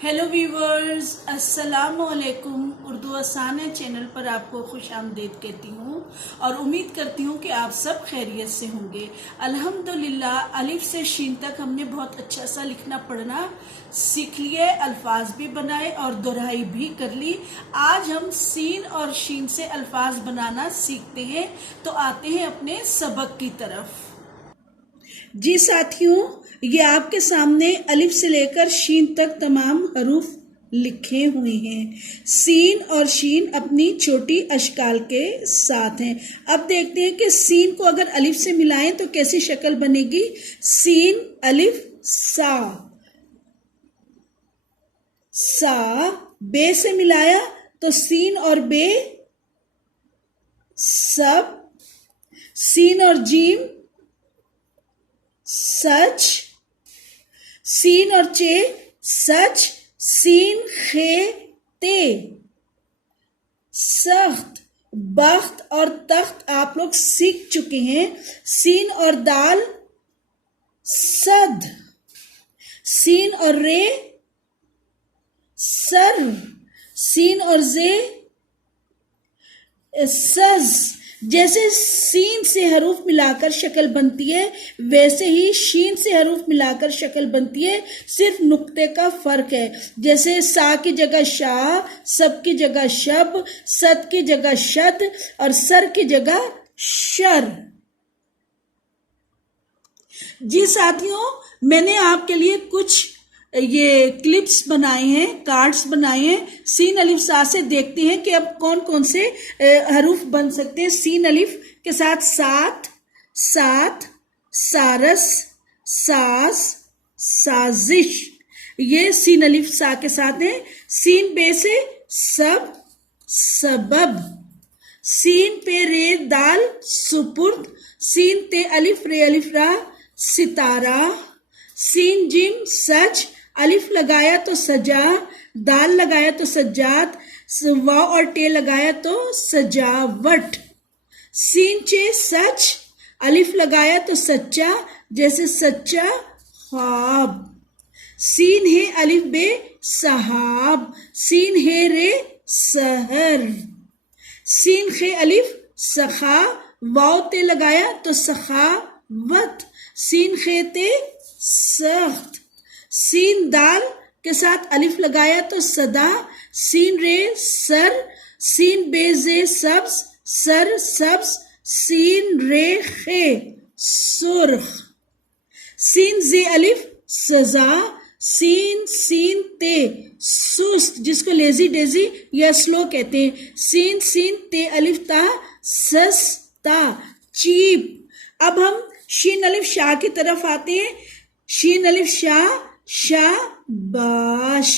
Hello viewers, अस्सलाम वालेकुम। उर्दू आसान चैनल पर आपको खुश आमदीद कहती हूँ और उम्मीद करती हूँ कि आप सब खैरियत से होंगे। अल्हम्दुलिल्लाह, अलिफ से शीन तक हमने बहुत अच्छा सा लिखना पढ़ना सीख लिए, अल्फाज भी बनाए और दोहराई भी कर ली। आज हम सीन और शीन से अल्फाज बनाना सीखते हैं, तो आते हैं अपने सबक की तरफ। जी साथियों, ये आपके सामने अलिफ से लेकर शीन तक तमाम हरूफ लिखे हुए हैं। सीन और शीन अपनी छोटी अशकाल के साथ हैं। अब देखते हैं कि सीन को अगर अलिफ से मिलाएं तो कैसी शक्ल बनेगी। सीन अलिफ सा, सा बे से मिलाया तो सीन और बे सब, सीन और जीम सच, सीन और चे सच, सीन खे ते सख्त, बख्त और तख्त आप लोग सीख चुके हैं। सीन और दाल सद, सीन और रे सर, सीन और जे सज। जैसे सीन से हरूफ मिलाकर शक्ल बनती है, वैसे ही शीन से हरूफ मिलाकर शक्ल बनती है, सिर्फ नुक्ते का फर्क है। जैसे सा की जगह शाह, सब की जगह शब, सद की जगह शद और सर की जगह शर। जी साथियों, मैंने आपके लिए कुछ ये क्लिप्स बनाए हैं, कार्ड्स बनाए हैं। सीन अलिफ सा से देखते हैं कि अब कौन कौन से हरूफ बन सकते हैं। सीन अलिफ के साथ साथ, साथ, सारस, सास, साजिश, ये सीन अलिफ सा के साथ है। सीन बे से सब, सबब, सीन पे रे दाल सुपुर्द, सीन ते अलिफ रे अलिफ रा सितारा, सीन जिम सच, अलिफ लगाया तो सजा, दाल लगाया तो सज्जात, वाव और टे लगाया तो सजावट। सीन चे सच, अलिफ लगाया तो सच्चा, जैसे सच्चा ख्वाब। सीन है अलिफ बे सहाब, सीन है रे सहर। सीन खे अलिफ सखा, वाव ते लगाया तो सखावत, सीन खे ते सख्त। सीन दाल के साथ अलिफ लगाया तो सदा, सीन रे सर, सीन बेजे सब्ज, सर सब्ज, सीन रे खे सुर्ख। सीन जे अलिफ सजा, सीन सीन ते सुस्त, जिसको लेजी डेजी या स्लो कहते हैं। सीन सीन ते अलिफ ता सस्ता, चीप। अब हम शीन अलिफ शाह की तरफ आते हैं। शीन अलिफ शाह, शाबाश।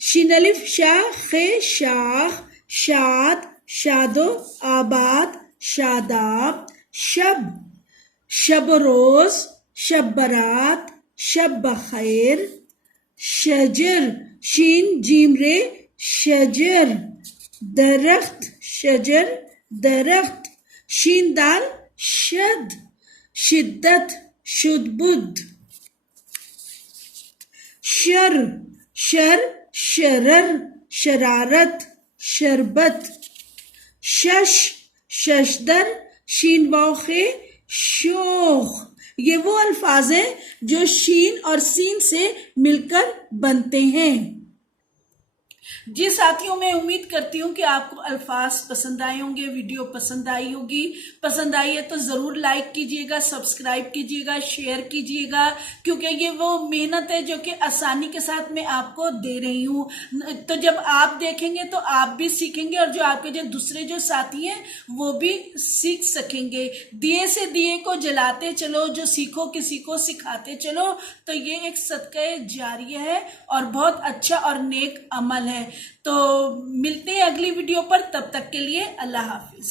शीन अलिफ शाह खे शाख, शाद, शादो, आबाद, शादाब, शब, शब रोज, शब बरात, शब बखैर। शजर, शीन जीम रे शजर, दरख्त, शजर दरख्त। शीन दाल शद, शिद्दत, शुद्बुद्ध। शर, शर, शरर, शरारत, शरबत। शश, शशदर, शीन वाव खे शोख। ये वो अल्फाज हैं जो शीन और सीन से मिलकर बनते हैं। जी साथियों, मैं उम्मीद करती हूँ कि आपको अल्फाज पसंद आए होंगे, वीडियो पसंद आई होगी। पसंद आई है तो ज़रूर लाइक कीजिएगा, सब्सक्राइब कीजिएगा, शेयर कीजिएगा, क्योंकि ये वो मेहनत है जो कि आसानी के साथ मैं आपको दे रही हूँ। तो जब आप देखेंगे तो आप भी सीखेंगे और जो आपके जो दूसरे जो साथी हैं वो भी सीख सकेंगे। दिए से दिए को जलाते चलो, जो सीखो किसी को सिखाते चलो, तो ये एक सदका जारिया है और बहुत अच्छा और नेक अमल है। तो मिलते हैं अगली वीडियो पर, तब तक के लिए अल्लाह हाफिज।